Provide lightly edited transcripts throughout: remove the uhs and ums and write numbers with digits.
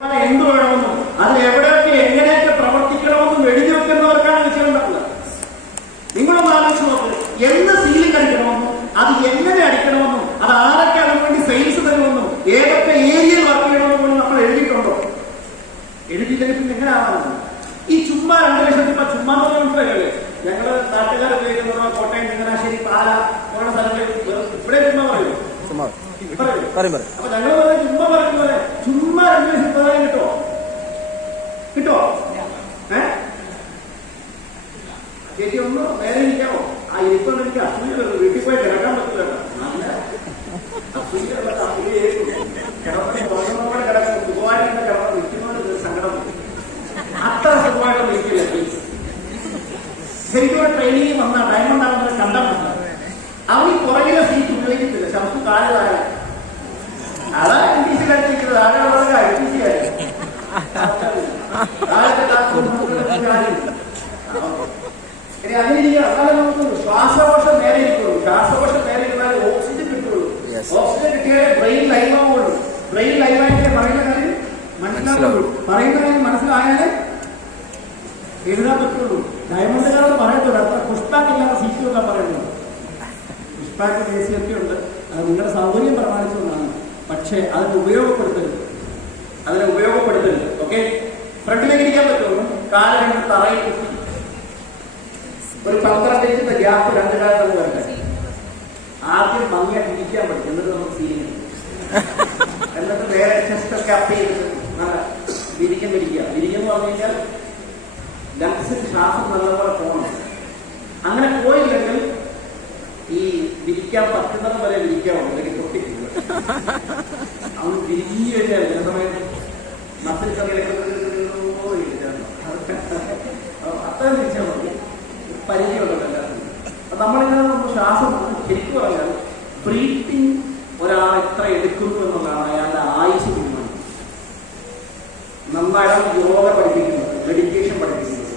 എന്ത് വേണമെന്നും അത് എവിടെയൊക്കെ എങ്ങനെയൊക്കെ പ്രവർത്തിക്കണമെന്നും എഴുതി വെക്കുന്നവർക്കാണ് വിഷയം ഉണ്ടാവുക. നിങ്ങളൊന്ന് ആലോചിച്ച് നോക്ക്. എന്ത് സീലിംഗ് അടിക്കണമെന്നും അത് എങ്ങനെ അടിക്കണമെന്നും അത് ആരൊക്കെ അതിനു വേണ്ടി സെയിൽസ് തരുമെന്നും ഏതൊക്കെ ഏരിയയിൽ വർക്ക് ചെയ്യണമെന്നും നമ്മൾ എഴുതിയിട്ടുണ്ടോ? എഴുതിയില്ലെങ്കിൽ പിന്നെ എങ്ങനെ ആവാറുണ്ട്? ഈ ചുമ്മാ 2 ലക്ഷത്തിൽ ഇപ്പൊ ചുമ്മാ മനസ്സിലാകല്ലേ? ഞങ്ങള് നാട്ടുകാർ ഉപയോഗിക്കുന്ന കോട്ടയം, ചങ്ങനാശ്ശേരി, പാല പോലുള്ള സ്ഥലങ്ങളിൽ ഇവിടെ ചുമ്മാ പറയൂ. അപ്പൊ ഞങ്ങൾ ചുമ്മാ പറയുന്നത് ചുമ്മാ 2 ലക്ഷം കിട്ടുമോ? കിട്ടുമോ? ചേച്ചി ഒന്ന് നേരെ ഇരിക്കാമോ? ആ ഇരിപ്പം എനിക്ക് അസൂയ വരുന്നു. വീട്ടിൽ പോയി കിടക്കാൻ പറ്റില്ല. നല്ല അസൂയ കിടന്നു കിടക്കും. സുഖമായിട്ട് കിടന്നു നിൽക്കുന്നവര് സങ്കടം അത്ര സുഖമായിട്ട് നിൽക്കില്ല. ശരിക്കും ട്രെയിനിങ് വന്ന ഡയമണ്ട് ആണെന്ന് കണ്ടാൽ മനസ്സിലാവും. അവർ ഈ പുറകിലെ സീറ്റ് ഉപയോഗിക്കത്തില്ല. ശബ്ദം കാലുതായ അതാ ITC കഴിച്ചിരിക്കുന്നത്. ആകെ വളരെ ITC ആയിരുന്നു. അതാണ് നമുക്ക് ശ്വാസകോശം നേരെ ഇരിക്കുള്ളൂ. ശ്വാസകോശം നേരെ ഇരുന്നാൽ ഓക്സിജൻ കിട്ടുള്ളൂ. ഓക്സിജൻ കിട്ടിയാലേ ബ്രെയിൻ ലൈവ് ആവുള്ളൂ. ബ്രെയിൻ ലൈവായിട്ട് പറയുന്ന കാര്യം മനസ്സിലാക്കുള്ളൂ. പറയുന്ന കാര്യം മനസ്സിലായാലേ എഴുതാൻ പറ്റുള്ളൂ. ഡയമണ്ടുകാരോട് പറയത്തുള്ളൂ. അത്ര പുഷ്പാക്ക് ഇല്ലാതെ സീറ്റ് വെക്കാൻ പറയുന്നത്. പുഷ്പാക്ക് AC ഒക്കെ ഉണ്ട്. അത് നിങ്ങളുടെ സൗകര്യം പ്രമാണിച്ചുകൊണ്ടാണ്. പക്ഷെ അതിനെ ഉപയോഗപ്പെടുത്തരുത്. ഓക്കെ, ഫ്രണ്ടിലേക്ക് ഇരിക്കാൻ പറ്റുള്ളൂ. കാല് 2 തറയിൽ കുത്തി ഒരു 12 ഇഞ്ചിന്റെ ഗ്യാപ്പ് 2 കാലത്ത് വരട്ടെ. ആദ്യം ഭംഗിയായിട്ട് ഇരിക്കാൻ പറ്റും. എന്നിട്ട് നമുക്ക് സീലിംഗ് എന്നിട്ട് വേറെ ചെസ്റ്റൊക്കെ അപ്പ് ചെയ്തിട്ട് വിരിക്കം എന്ന് പറഞ്ഞു കഴിഞ്ഞാൽ ലങ്സിന് ശ്വാസം നല്ലപോലെ പോകണം. അങ്ങനെ പോയില്ലെങ്കിൽ ഈ വിരിക്കാൻ പറ്റുന്നത് വരെ വിരിക്കാവുള്ളൂ. അല്ലെങ്കിൽ പൊട്ടിക്കില്ല. അവന് വിരിഞ്ഞു കഴിഞ്ഞാൽ ചില സമയത്ത് മസിൽ അത്ര വിരിച്ചാൽ മതി. പരിചയമുള്ളത് എല്ലാവർക്കും. അപ്പൊ നമ്മളിങ്ങനെ നമ്മൾ ശ്വാസം ശരിക്കും പറഞ്ഞാൽ ബ്രീത്തിങ് ഒരാൾ എത്ര എടുക്കുന്നു എന്നുള്ളതാണ് അയാളുടെ ആയുസ് തീരുമാനം. നന്നായി യോഗ പഠിപ്പിക്കുന്നത്, മെഡിറ്റേഷൻ പഠിപ്പിക്കുന്നത്,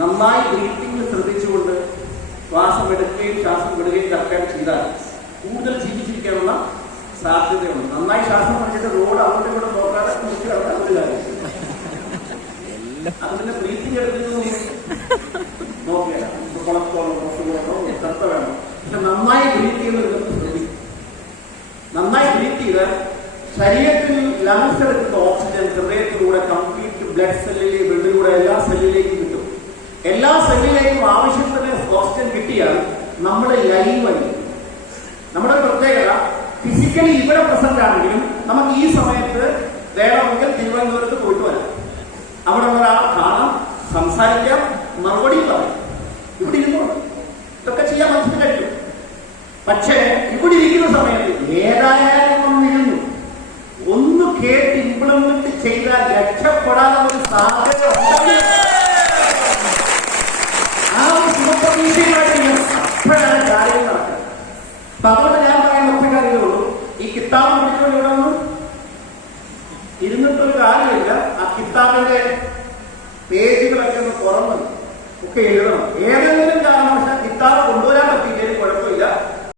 നന്നായി ബ്രീത്തിങ് ശ്രദ്ധിച്ചുകൊണ്ട് ശ്വാസം എടുക്കുകയും ശ്വാസം വിടുകയും കറക്റ്റായിട്ട് ചെയ്താൽ കൂടുതൽ ജീവിച്ചിരിക്കാനുള്ള സാധ്യതയുണ്ട്. നന്നായി ശ്വാസം പഠിച്ചിട്ട് റോഡ് അങ്ങോട്ടും കൂടെ നോക്കാതെ കുറിച്ച് കിടക്കാൻ ഒരു കാര്യം. അത് പിന്നെ ബ്രീത്തിങ് എടുക്കുന്നത് നോക്കിയാൽ കൊളസ്ട്രോളോ ശ്രദ്ധ വേണം. പക്ഷെ നന്നായി ബ്രീത്ത് ചെയ്യുന്നത് ശ്രദ്ധിക്കും. നന്നായി ബ്രീത്ത് ചെയ്താൽ ശരീരത്തിൽ ലങ്സ് എടുക്കുന്ന ഓക്സിജൻ ഹൃദയത്തിലൂടെ കംപ്ലീറ്റ് ബ്ലഡിലൂടെ എല്ലാ സെല്ലിലേക്കും കിട്ടും. എല്ലാ സെല്ലിലേക്കും ആവശ്യത്തിന് ഓക്സിജൻ കിട്ടിയാൽ നമ്മൾ ലൈവായി. നമ്മുടെ പ്രത്യേകത ഫിസിക്കലി ഇവിടെ പ്രസന്റ് ആണെങ്കിലും നമുക്ക് ഈ സമയത്ത് വേണമെങ്കിൽ തിരുവനന്തപുരത്ത് പോയിട്ട് വരാം. അവിടെ ഒരാൾ കാണാം, സംസാരിക്കാം, മറുപടി പറയും. ഇവിടെ ഇരുന്നോണ്ട് ഇതൊക്കെ ചെയ്യാൻ മനസ്സിന് കഴിയും. പക്ഷേ ഇവിടെ ഇരിക്കുന്ന സമയത്ത് ഏതായാലും ഒന്നിരുന്നു ഒന്ന് കേട്ട് ഇംപ്ലിമെന്റ് ചെയ്താൽ രക്ഷപ്പെടാനുള്ള ഒരു സാധ്യത ഉണ്ടെങ്കിൽ ആ ഒരു ശുഭപ്രതീക്ഷയുമായിട്ട് അപ്പോഴാണ് കാര്യങ്ങൾ നടക്കുക. അപ്പൊ അതുകൊണ്ട് ഞാൻ പറയാൻ ഒറ്റ കാര്യങ്ങളുള്ളൂ. ഈ കിതാബ് പിടിച്ചുകൊണ്ടിടണം ഇരുന്നിട്ടൊരു കാര്യമില്ല. ആ കിതാബിന്റെ പേജുകളൊക്കെ ഒന്ന് തുറന്ന് ഒക്കെ എഴുതണം. ഏതെങ്കിലും